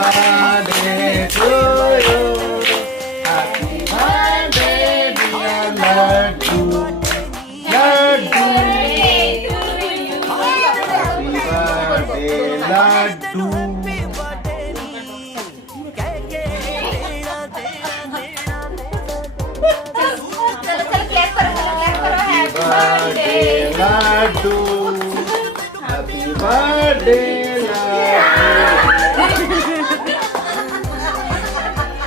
birthday to you. Happy birthday, dear Laddu. Laddu. Happy birthday, Laddu. Birthday, Laddu. Happy birthday, Laddu.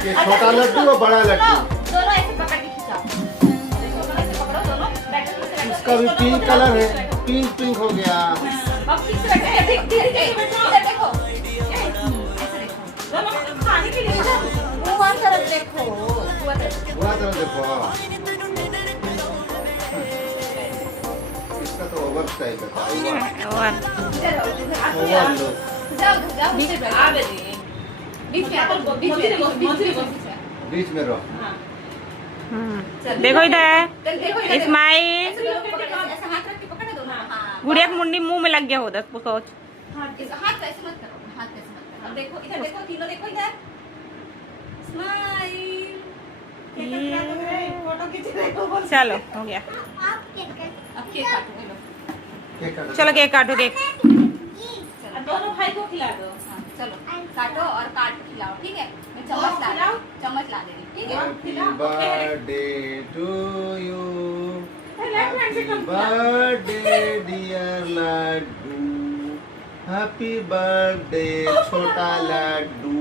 ये छोटा लड्डू और बड़ा लड्डू दोनों ऐसे पकड़ के खिंचाओ। दोनों ऐसे पकड़ो, दोनों बैठो दूसरे बैठो। इसका भी पिंक कलर है, पिंक पिंक हो गया। अब ठीक से बैठो, इधर देखो। ऐसे देखो। दोनों खाने के लिए मुंह तरफ देखो। बुरा तरह देखो। इसका तो ओवर स्टाइल का था। ओवर लो। जाओ बीच में आ बेटी। बीच में बीच में रहो। देखो इधर देखो इस्माइल ऐसे हाथ रख के पकड़े दोनों। हाँ गुड़िया के मुंडी मुंह में लग गया होता सोच। हाथ ऐसे मत करो, हाथ ऐसे मत करो। अब देखो इधर देखो, तीनों देखो इधर। स्माइल। फोटो खींच रहे हो। चलो हो गया, अब केक काटो। लो केक काटो। चलो केक काटो केक। दोनों भाई को खिला दो। हाँ, चलो काटो और काट के खिलाओ, ठीक है? मैं चम्मच ला रही हूँ, चम्मच ला दे रही, ठीक है? Happy birthday to you. Happy birthday dear Laddu. Happy birthday छोटा लड्डू।